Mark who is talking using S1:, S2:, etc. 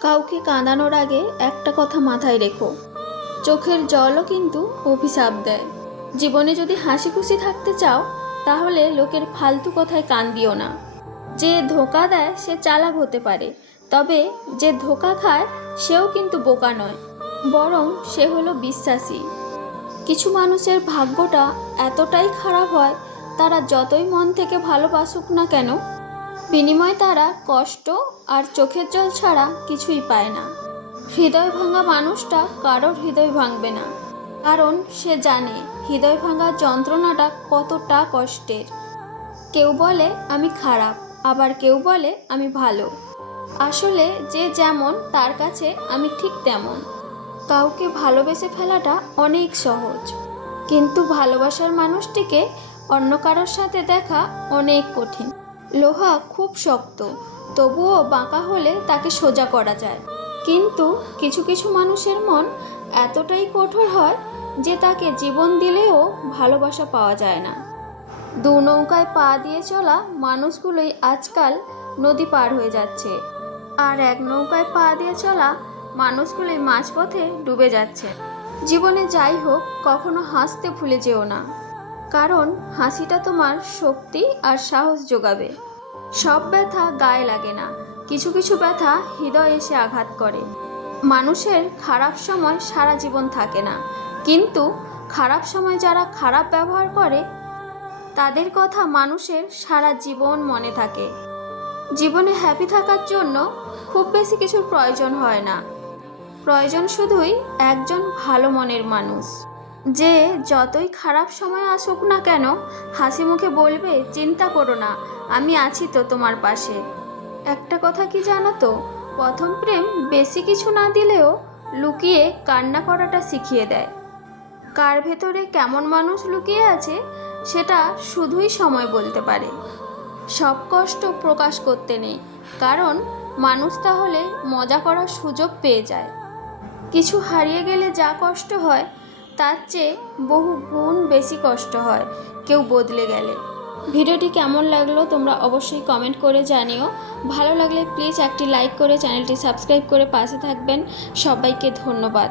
S1: কাউকে কাঁদানোর আগে একটা কথা মাথায় রেখো। চোখের জলও কিন্তু অভিশাপ দেয়। জীবনে যদি হাসি খুশি থাকতে চাও, তাহলে লোকের ফালতু কথায় কান দিও না। যে ধোকা দেয়, সে চালাক হতে পারে। তবে যে ধোকা খায়, সেও কিন্তু বোকা নয়। বরং সে হলো বিশ্বাসী। কিছু মানুষের ভাগ্যটা এতটাই খারাপ হয়, তারা যতই মন থেকে ভালোবাসুক না কেন বিনিময়ে তারা কষ্ট আর চোখের জল ছাড়া কিছুই পায় না। হৃদয় ভাঙা মানুষটা কারোর হৃদয় ভাঙবে না। কারণ সে জানে হৃদয় ভাঙা যন্ত্রণাটা কতটা কষ্টের। কেউ বলে, আমি খারাপ। আবার কেউ বলে, আমি ভালো। আসলে যে যেমন, তার কাছে আমি ঠিক তেমন। কাউকে ভালোবেসে ফেলাটা অনেক সহজ। কিন্তু ভালোবাসার মানুষটিকে অন্য কারোর সাথে দেখা অনেক কঠিন। লোহা খুব শক্ত, তবুও বাঁকা হলে তাকে সোজা করা যায়। কিন্তু কিছু কিছু মানুষের মন এতটাই কঠোর হয় যে তাকে জীবন দিলেও ভালোবাসা পাওয়া যায় না। দু নৌকায় পা দিয়ে চলা মানুষগুলোই আজকাল নদী পার হয়ে যাচ্ছে আর এক নৌকায় পা দিয়ে চলা মানুষগুলোই মাঝপথে ডুবে যাচ্ছে। জীবনে যাই হোক, কখনো হাসতে ভুলে যেও না। কারণ হাসিটা তোমার শক্তি আর সাহস যোগাবে। সব ব্যথা গায়ে লাগে না। কিছু কিছু ব্যথা হৃদয়ে এসে আঘাত করে। মানুষের খারাপ সময় সারা জীবন থাকে না। কিন্তু খারাপ সময় যারা খারাপ ব্যবহার করে, তাদের কথা মানুষের সারা জীবন মনে থাকে। জীবনে হ্যাপি থাকার জন্য খুব বেশি কিছুর প্রয়োজন হয় না। প্রয়োজন শুধুই একজন ভালো মনের মানুষ। যে যতই খারাপ সময় আসুক না কেন, হাসি মুখে বলবে, চিন্তা করো না, আমি আছি তো তোমার পাশে। একটা কথা কি জানো তো, প্রথম প্রেম বেশি কিছু না দিলেও লুকিয়ে কান্না করাটা শিখিয়ে দেয়। কার ভেতরে কেমন মানুষ লুকিয়ে আছে, সেটা শুধুই সময় বলতে পারে। সব কষ্ট প্রকাশ করতে নেই, কারণ মানুষ তাহলে মজা করার সুযোগ পেয়ে যায়। কিছু হারিয়ে গেলে যা কষ্ট হয় তার চেয়ে বহু গুণ বেশি কষ্ট হয়, কেউ বদলে গেলে। ভিডিওটি কেমন লাগল তোমরা অবশ্যই কমেন্ট করে জানিও। ভালো লাগলে প্লিজ একটি লাইক করে চ্যানেলটি সাবস্ক্রাইব করে পাশে থাকবেন। সবাইকে ধন্যবাদ।